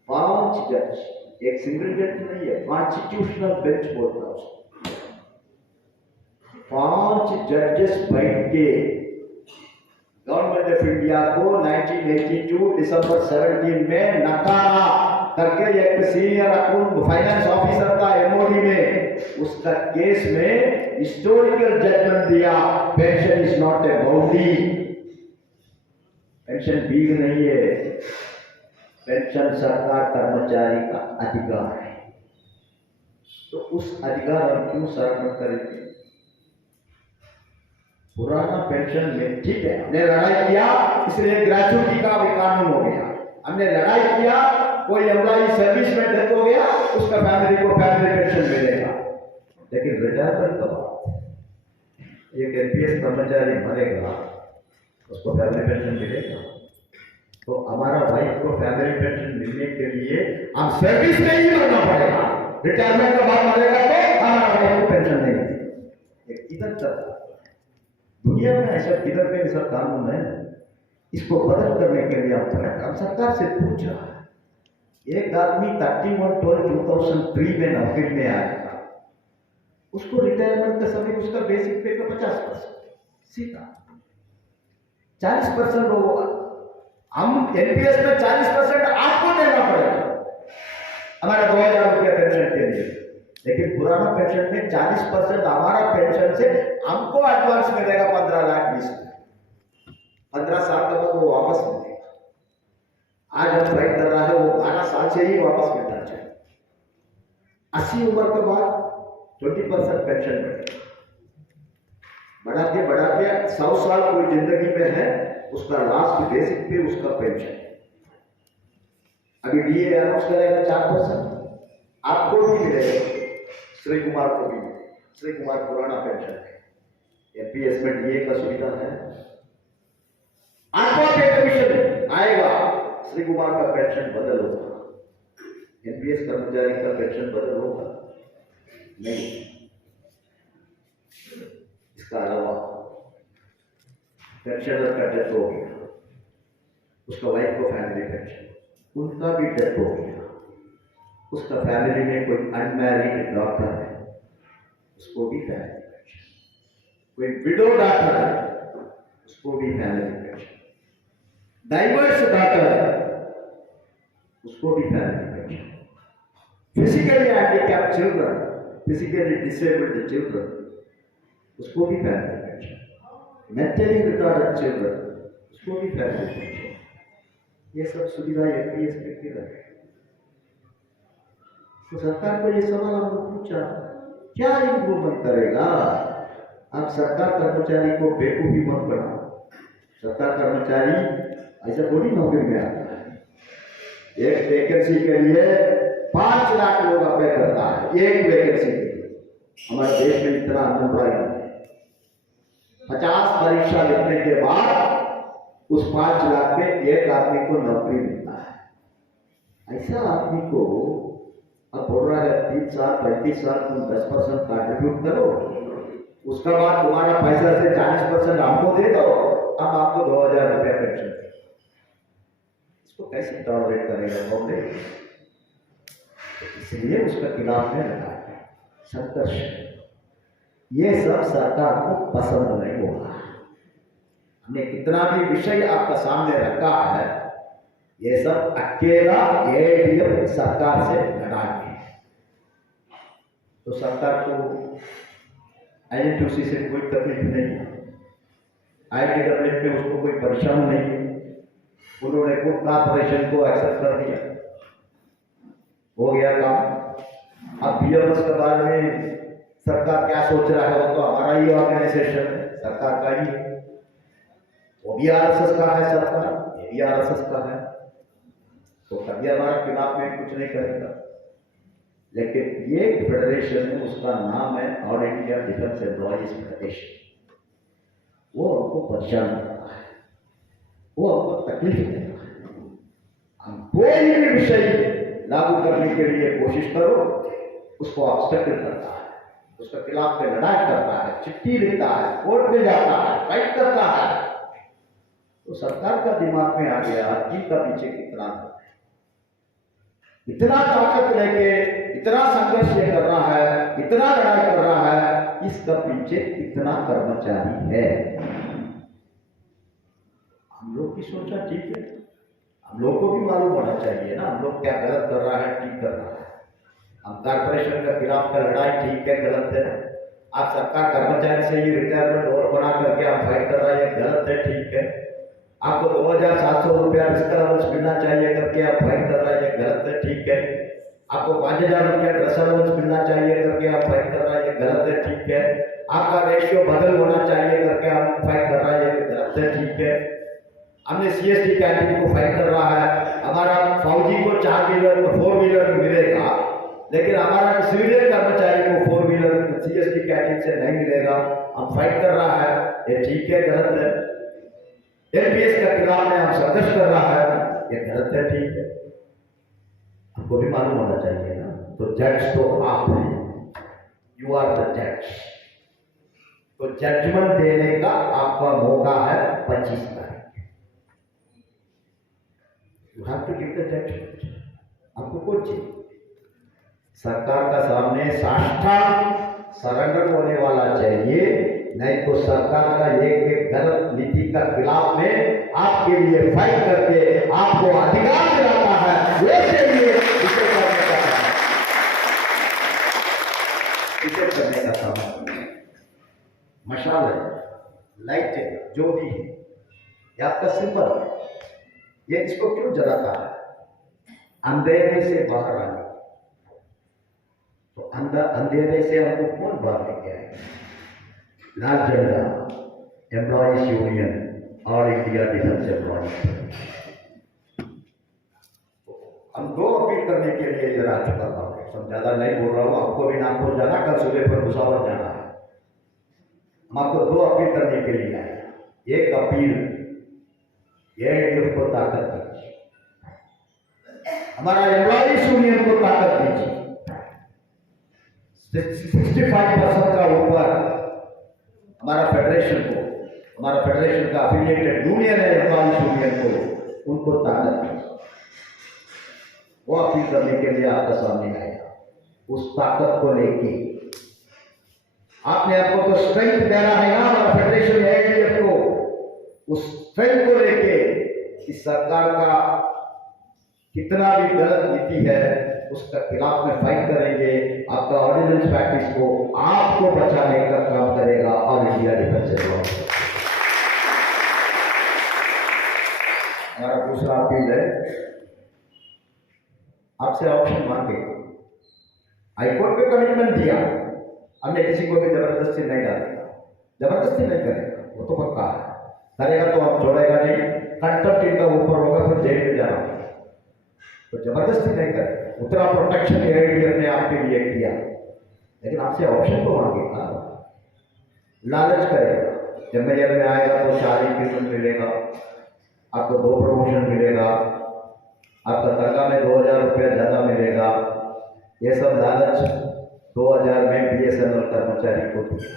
5 जज, एक सिंगल जज नहीं है, कॉन्स्टिट्यूशनल बेंच बोलता है उसको। 5 जजेस बैठ के गवर्नमेंट ऑफ इंडिया को 1982 दिसंबर 17 में नकारा करके एक सीनियर अकाउंट फाइनेंस ऑफिसर था एमओडी में, उसका केस में हिस्टोरिकल जजमेंट दिया, pension is not a bounty, pension भीख नहीं है, पेंशन सरकार कर्मचारी का अधिकार है। तो उस अधिकार हम क्यों सरेंडर करेंगे? पुराना पेंशन में ठीक है, हमने लड़ाई किया, इसलिए ग्रेचुइटी का भी कानून हो गया। हमने लड़ाई किया, कोई एम्प्लॉय सर्विस में डेथ हो गया, उसका फैमिली को फैमिली पेंशन मिलेगा। लेकिन रिटायरमेंट का बात, एक एनपीएस कर्मचारी मरेगा, उसको फैमिली पेंशन मिलेगा। तो हमारा वाइफ को फैमिली पेंशन मिलने के लिए हम सर्विस में ही मरना पड़ेगा। रिटायरमेंट के बाद मरेगा तो हमारा वाइफ को पेंशन नहीं मिलेगी। किधर चल दुनिया में ऐसा किधर पे ऐसा कानून है? इसको बदल करने के लिए हम सरकार से पूछ रहा है। एक आदमी 31/12/2003 में नौकरी में आया था, उसको रिटायरमेंट के समय उसका बेसिक पे का 50% सीधा 40% होगा। हम एनपीएस में 40% आपको देना पड़ेगा हमारा 2000 रुपया पेंशन के लिए, लेकिन पुराना पेंशन में 40% हमारा पेंशन से हमको एडवांस मिलेगा 15 लाख 20 लाख, 15 साल के बाद वो वापस मिलेगा। आज हम फाइट कर रहा है, वो 12 साल से ही वापस मिलना चाहिए। 80 उम्र के बाद 20% पेंशन बढ़ा के 100 साल कोई जिंदगी में है, उसका लास्ट बेसिक पे उसका पेंशन। अभी डीए अनाउंस करेगा 4%, आपको भी मिलेगा, श्री कुमार को भी मिलेगा। श्री कुमार पुराना पेंशन है, एनपीएस में डीए का सुविधा है, आपको पे कमीशन आएगा। श्री कुमार का पेंशन बदल होगा, एनपीएस कर्मचारी का पेंशन बदल होगा नहीं। इसका अलावा पेंशनर का डेथ हो गया, उसका वाइफ को फैमिली पेंशन, उनका भी डेथ हो गया, उसका फैमिली में कोई अनमैरिड डॉक्टर है, उसको भी फैमिली पेंशन, कोई विडो डॉक्टर है, उसको भी फैमिली पेंशन, डाइवर्स डॉक्टर है, उसको भी family pension, physically handicapped children, physically disabled children, उसको भी family pension, mentally retarded children, उसको भी फैमिली पेंशन। ये सब सुविधा एनपीएस में किधर है? तो सरकार को ये सवाल हमने पूछा, क्या इम्प्रूवमेंट करेगा? आप सरकार कर्मचारी को बेवकूफी मत बनाओ। सरकार कर्मचारी ऐसा थोड़ी नौकरी में आता है। एक वैकेंसी के लिए 5 लाख लोग अप्लाई करता है, एक वैकेंसी के लिए। हमारे देश में इतना अनएम्प्लॉयमेंट है, 50 परीक्षा लिखने के बाद उस 5 लाख में एक आदमी को नौकरी मिलता है। ऐसा आदमी को अब बोल रहा है 30 साल 35 साल तुम 10% कंट्रीब्यूट करो, उसका बाद तुम्हारा पैसा से 40% हमको दे दो, हम आपको 2000 रुपया पेंशन दें। इसको कैसे टॉलरेट करेगा पब्लिक? इसलिए उसका खिलाफ में लगा है संघर्ष। ये सब सरकार को पसंद नहीं होगा। हमने कितना भी विषय आपका सामने रखा है, ये सब अकेला एडीएम सरकार से लड़ाएंगे। तो सरकार को आईएनटीयूसी से कोई तकलीफ नहीं, आईटीडब्ल्यू में उसको कोई परेशानी नहीं, उन्होंने खुद कॉर्पोरेशन को एक्सेप्ट कर दिया, हो गया काम। अब बीएमएस के बारे में सरकार क्या सोच रहा है, वो तो हमारा ही ऑर्गेनाइजेशन है, सरकार का ही है, वो भी आरएसएस का है सरकार, ये भी आरएसएस का है, तो कभी हमारा चुनाव में कुछ नहीं करेगा। लेकिन ये फेडरेशन है, उसका नाम है all India defence employees federation, वो हमको परेशान करता है, वो हमको तकलीफ देता है। हम कोई भी विषय लागू करने के लिए कोशिश करो, उसको ऑब्स्टेकल करता है, उसके खिलाफ में लड़ाई करता है, चिट्ठी लिखता है, कोर्ट में जाता है, फाइट करता है। तो सरकार का दिमाग में आ गया इनका पीछे कितना है, इतना ताकत लेके इतना संघर्ष कर रहा है, इतना लड़ाई कर रहा है, इसका पीछे कितना कर्मचारी है। हम लोग की सोचा ठीक है, हम लोग को भी मालूम होना चाहिए ना, हम लोग क्या गलत कर रहा है, ठीक कर रहा है। हम कॉर्पोरेशन के खिलाफ का लड़ाई ठीक है गलत है, आप सरकार कर्मचारी से ही रिटायरमेंट और बना करके आप फाइट कर रहे हैं, गलत है ठीक है। आपको 2700 रुपया डिस्काउंट मिलना चाहिए करके आप फाइट कर रहे हैं, गलत है ठीक है। आपको 5000 रुपया ड्रेस अलाउंस मिलना चाहिए करके आप फाइट कर रहे हैं, गलत है ठीक है। आपका रेशियो बदल होना चाहिए करके आप फाइट कर रहे हैं, गलत है ठीक है। हमने सीएसटी कैंटीन को फाइट कर रहा है, हमारा फौजी को 4 व्हीलर 4 व्हीलर मिलेगा, लेकिन हमारा सिविलियन कर्मचारी को 4 व्हीलर सीएसटी कैंटीन से नहीं मिलेगा। हम फाइट कर रहा है, ये ठीक है गलत है? एनपीएस के खिलाफ में हम संघर्ष कर रहा है, ये गलत है ठीक है? आपको भी मालूम होना चाहिए ना। तो जज तो आप हैं, यू आर द जज। तो जजमेंट देने का आपका मौका है 25 तारीख। You have to give the judgement. आपको कौन चाहिए? सरकार का सामने साष्टांग सरेंडर होने वाला चाहिए, नहीं तो सरकार का एक गलत नीति का खिलाफ में आपके लिए फाइट करके आपको अधिकार दिलाता है, वो चाहिए। इसे करने का काम मशाल है, लाइट है, जो भी है, ये आपका सिंबल है। ये इसको क्यों जलाता है? अंधेरे से बाहर आने। तो अंधेरे से हमको कौन बाहर लेके आए? लाल झंडा, employees union, all India defence employees. हम 2 अपील करने के लिए इधर आ चुका था, सब ज्यादा नहीं बोल रहा हूँ। आपको भी नागपुर जाना, कल सुबह पर भुसावल जाना है। हम आपको 2 अपील करने के लिए आए। एक अपील, एडीएफ को ताकत दीजिए, हमारा एम्प्लॉइज यूनियन को ताकत दीजिए। 65% का ऊपर हमारा फेडरेशन को, हमारा फेडरेशन का अफिलिएटेड यूनियन है एम्प्लॉइज यूनियन को, उनको ताकत दीजिए। वो अपील करने के लिए आपका सामने आएगा। उस ताकत को लेके आपने आपको तो स्ट्रेंथ देना है ना, हमारा फेडरेशन एडीएफ को, उस स्ट्रेंथ को लेके इस सरकार का कितना भी गलत नीति है उसका खिलाफ में फाइट करेंगे। आपका ऑर्डिनेंस प्रैक्टिस को आपको बचाने का काम करेगा ऑल इंडिया डिफेंस एम्प्लॉइज। हमारा दूसरा अपील है, आपसे ऑप्शन मांगेगा। हाईकोर्ट पे कमिटमेंट दिया, हमने किसी को भी जबरदस्ती नहीं डालेगा, जबरदस्ती नहीं करेगा, वो तो पक्का है। करेगा तो हम छोड़ेगा नहीं, कंटेम्प्ट इनका ऊपर होगा, फिर जेल में जाना होगा। तो जबरदस्ती नहीं करेगा। उतना प्रोटेक्शन एडीएफ ने आपके लिए किया, लेकिन आपसे ऑप्शन तो मांगेगा, लालच करेगा। एमएलए में आएगा तो 4 इंक्रीमेंट मिलेगा, आपको 2 प्रमोशन मिलेगा, आपका तनख्वाह में 2000 रुपया ज्यादा मिलेगा। ये सब लालच 2000 में बीएसएनएल कर्मचारी को दिया,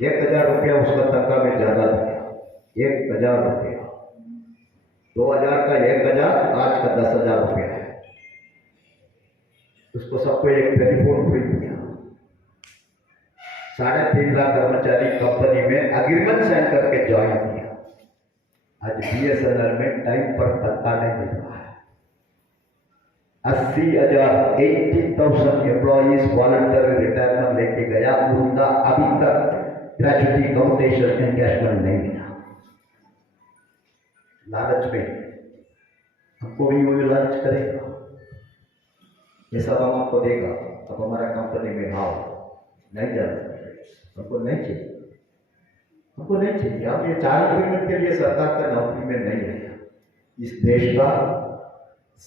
1000 रुपया उसका तनख्वाह में ज्यादा दिया, 1000 रुपया, 2000 का 1000, आज का 10,000 रुपया है। उसको सबको एक टेलीफोन फ्री दिया। 3.5 लाख कर्मचारी कंपनी में एग्रीमेंट साइन करके ज्वाइन किया। आज बीएसएनएल में टाइम पर तनख्वाह नहीं मिल रहा है। 80,000 80,000 एम्प्लॉइज वॉलंटरी रिटायरमेंट लेके गया, उनका अभी तक ग्रेजुटी काउंटेशन एनकैशमेंट नहीं मिला। लालच में हमको भी वही लालच करेगा, ये सब हम आपको देगा। अब हमारा कंपनी में आओ, नहीं जाना, हमको नहीं चाहिए, हमको नहीं चाहिए। अब ये 4 एग्रीमेंट के लिए सरकार का नौकरी में नहीं है। इस देश का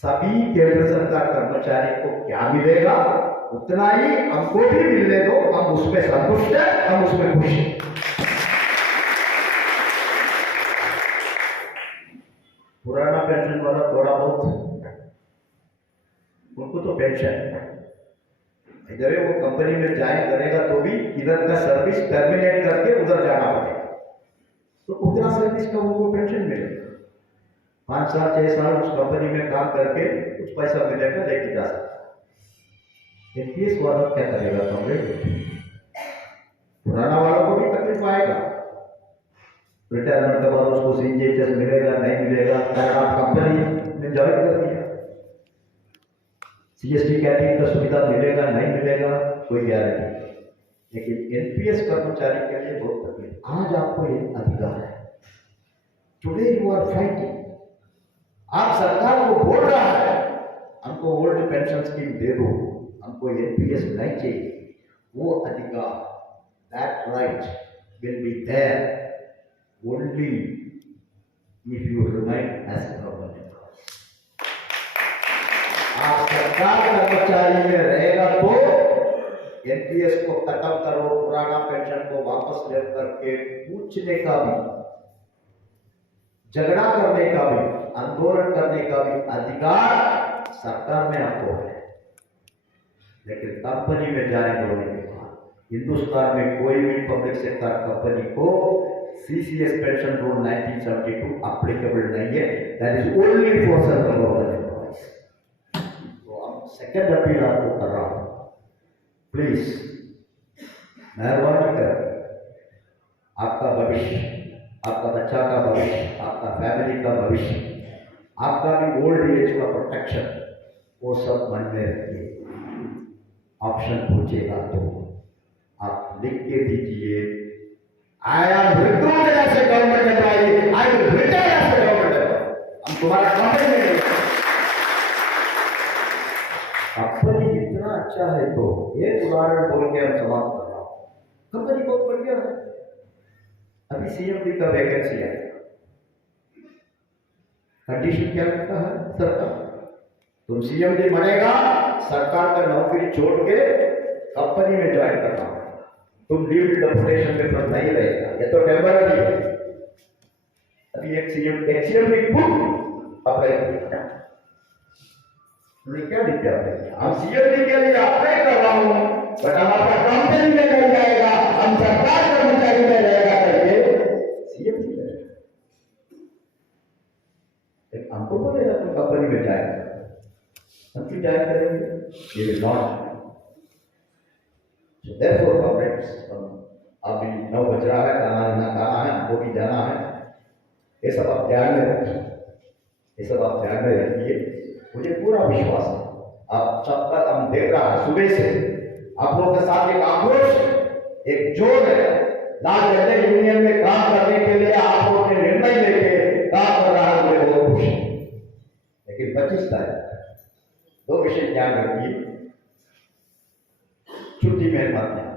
सभी केंद्र सरकार कर्मचारी को क्या मिलेगा उतना ही हमको भी मिलने दो, हम उसमें संतुष्ट है, हम उसमें खुश हैं। पुराना पेंशन वाला थोड़ा बहुत उनको तो पेंशन इधर वो कंपनी में ज्वाइन करेगा तो भी इधर का सर्विस टर्मिनेट करके उधर जाना पड़ेगा, तो उतना सर्विस का उनको पेंशन मिलेगा। 5 साल 6 साल उस कंपनी में काम करके कुछ पैसा मिलेगा, लेके जा सकता। एनपीएस वाला क्या करेगा? पुराना वालों को भी तकलीफ आएगा। रिटायरमेंट के बाद उसको सीजीएचएस मिलेगा नहीं मिलेगा, अगर आप कंपनी में ज्वाइन कर दिया, सीएसटी कैंटीन का सुविधा मिलेगा नहीं मिलेगा कोई गारंटी नहीं। लेकिन एनपीएस कर्मचारी के लिए बहुत तकलीफ। आज आपको ये अधिकार है, टुडे यू आर फाइटिंग। आप सरकार को बोल रहा है हमको ओल्ड पेंशन स्कीम दे दो, हमको एनपीएस नहीं चाहिए। वो अधिकार, that right will be there only if you remain as a government employee. आप सरकार कर्मचारी में रहेगा तो एनपीएस को खत्म करो, पुराना पेंशन को वापस ले करके पूछने का भी, झगड़ा करने का भी, आंदोलन करने का भी अधिकार सरकार में आपको है। लेकिन कंपनी में जाने बोलने के बाद हिंदुस्तान में कोई भी पब्लिक सेक्टर कंपनी को सीसीएस पेंशन रूल 1972 अप्लीकेबल नहीं है। That is only for central government employees. तो अब सेकंड अपील आपको कर रहा हूं, प्लीज मेहरबानी कर आपका भविष्य, आपका बच्चा का भविष्य, आपका फैमिली का भविष्य, आपका भी ओल्ड एज का प्रोटेक्शन, वो सब मन में रखिए। ऑप्शन पूछेगा तो आप लिख के दीजिए, I am recruited as a government employee, I will retire as a government employee. हम तुम्हारा कंपनी में नहीं। कंपनी इतना अच्छा है तो एक उदाहरण बोल के हम समाप्त कर रहा हूं। कंपनी बहुत बढ़िया है, अभी सीएमडी का वैकेंसी है, कंडीशन क्या लिखा है सरकार, तुम सीएमडी बनेगा, सरकार का नौकरी छोड़ के कंपनी में ज्वाइन करना, तुम लीव डेपुटेशन पेपर नहीं रहेगा, ये तो टेम्पररी है। अभी एक सीएमडी बुक अप्लाई किया, क्या लिखा है, हम सीएमडी के लिए अप्लाई कर रहा हूं, बट हम आपका कंपनी में नहीं जाएगा, हम सरकार कर्मचारी में रहेगा करके सीएमडी में। हमको बोलेगा तुम कंपनी में जाएगा, हम क्यों जाया करेंगे? ये will not. So therefore Comrades, अभी 9 बज रहा है, खाना है, हमको भी जाना है। ये सब आप ध्यान में रखिए, ये सब आप ध्यान में रखिए। मुझे पूरा विश्वास है, आप सब तक हम देख रहा है सुबह से आप लोगों के साथ एक आक्रोश, एक जोर है। लाल झंडे यूनियन में काम करने के लिए आप लोगों ने निर्णय लेके काम कर रहा है, मुझे बहुत खुशी। लेकिन 25 तारीख 2 विषय ध्यान रखिए, छुट्टी में मत जाना।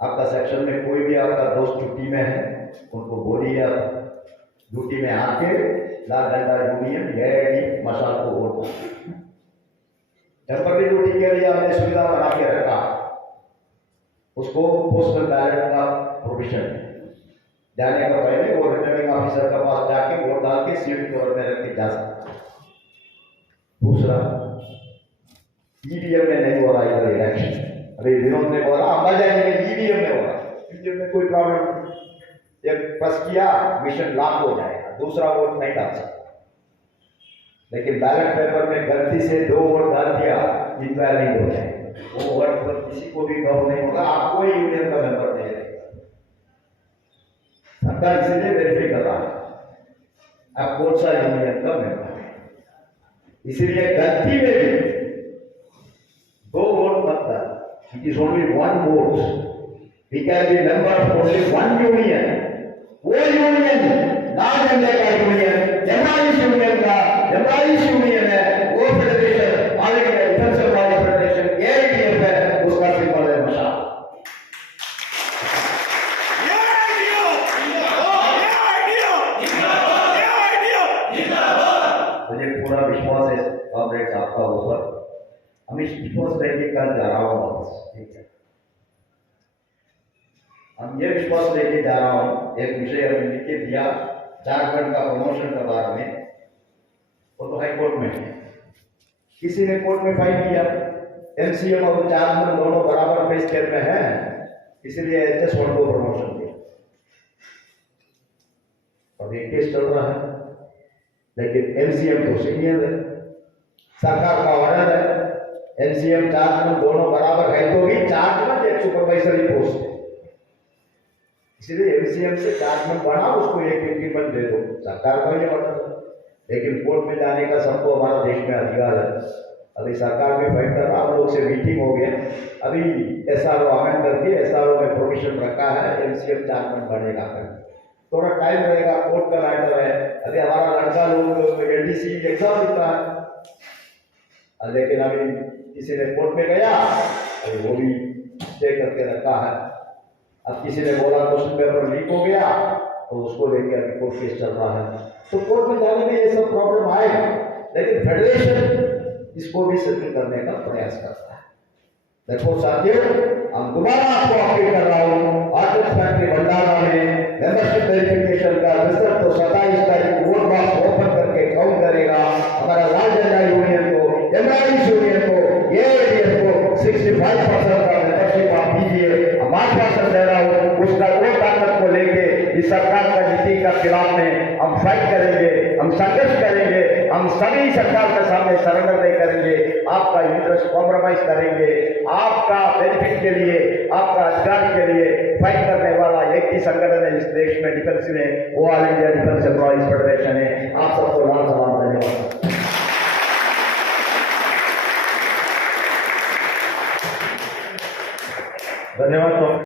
आपका सेक्शन में कोई भी आपका दोस्त छुट्टी में है, उनको बोलिए आप ड्यूटी में आके लाल झंडा यूनियन गैर मसाल को वोट। टेम्पररी ड्यूटी के लिए हमने सुविधा बना के रखा, उसको पोस्टल बैलेट का प्रोविजन है। जाने का पहले वो रिटर्निंग ऑफिसर के पास जाके वोट डाल के सीट कवर में रख के जा सकता है। दूसरा, ईवीएम में नहीं हो रहा इधर इलेक्शन, अभी विनोद ने बोला हम जाएंगे, ईवीएम में हो रहा, ईवीएम में कोई प्रॉब्लम नहीं, एक प्रेस किया मिशन लॉक हो जाएगा, दूसरा वोट नहीं डाल सकता। लेकिन बैलेट पेपर में गलती से 2 वोट डाल दिया, इनवैलिड हो जाएगा, वो वोट पर किसी को भी गौर नहीं होगा, आप कोई यूनियन का मेंबर नहीं रहेगा। सरकार इसलिए वेरीफाई कर रहा है आप कौन सा यूनियन का मेंबर है, इसलिए गलती में भी 2 वोट मत डाल। It is only 1 vote, we can be member of only 1 union. वो यूनियन लाल झंडे का यूनियन, एम्प्लॉइज यूनियन का एम्प्लॉइज यूनियन है, वो federation all India defence employees federation AITF है, उसका सिंबल है मशाल। मुझे पूरा विश्वास है कॉम्रेड्स आपका ऊपर, हम इस विश्वास लेके कल जा रहा हूँ वापस, ठीक है। हम ये विश्वास लेके जा रहा हूँ, एक विषय हमने लिख के दिया झारखंड का प्रमोशन के बारे में, वो तो हाई कोर्ट में है, किसी ने कोर्ट में फाइल किया, एमसीएम और चेयरमैन दोनों बराबर पे स्केल में है, इसलिए एचएस वन को प्रमोशन दिया। अब एक केस चल रहा है, लेकिन एमसीएम तो सीनियर है, सरकार का ऑर्डर है, एमसीएम चेयरमैन दोनों बराबर है तो भी चार्जमेंट एक सुपरवाइजरी पोस्ट है, इसलिए एमसीएम से चेयरमैन बढ़ा, उसको एक इंक्रीमेंट दे दो, सरकार का ये ऑर्डर है। लेकिन कोर्ट में जाने का सबको हमारा देश में अधिकार है। अभी सरकार में फाइट कर रहा, हम लोग से मीटिंग हो गया, अभी एसआरओ अमेंड करके एसआरओ में प्रोविजन रखा है एमसीएम चेयरमैन बनेगा, थोड़ा टाइम रहेगा, कोर्ट का मैटर है। अभी हमारा लड़का लोग एलडीसी एग्जाम लिखा है, लेकिन अभी किसी ने कोर्ट में गया, अभी वो भी स्टे करके रखा है। अब किसी ने बोला क्वेश्चन पेपर लीक हो गया, तो उसको लेकर अभी कोर्ट केस चल रहा है, तो कोर्ट में जाने में ये सब प्रॉब्लम आएगा, लेकिन फेडरेशन इसको भी सेटल करने का प्रयास करता है। देखो साथियों, हम दोबारा आपको अपील कर रहा हूँ, ऑर्डिनेंस फैक्ट्री भंडारा में मेंबरशिप वेरिफिकेशन का रिजल्ट तो 27 तारीख को वोट बॉक्स ओपन करके काउंट करेगा। हमारा लाल झंडा यूनियन को, एमआईएस यूनियन को, एआईडीएफ को 65% का मेंबरशिप आप दीजिए। हम आश्वासन दे रहा हूँ, उसका वो ताकत को लेके इस सरकार का नीति का खिलाफ में हम फाइट करेंगे, हम संघर्ष करेंगे, हम सभी सरकार के सामने सरेंडर नहीं करेंगे, आपका इंटरेस्ट कॉम्प्रोमाइज करेंगे, आपका बेनिफिट के लिए, आपका अधिकार के लिए फाइट करने वाला एक ही संगठन है इस देश में डिफेंस में, वो all India defence employees federation है। आप सबको लाल सलाम, धन्यवाद। धन्यवाद।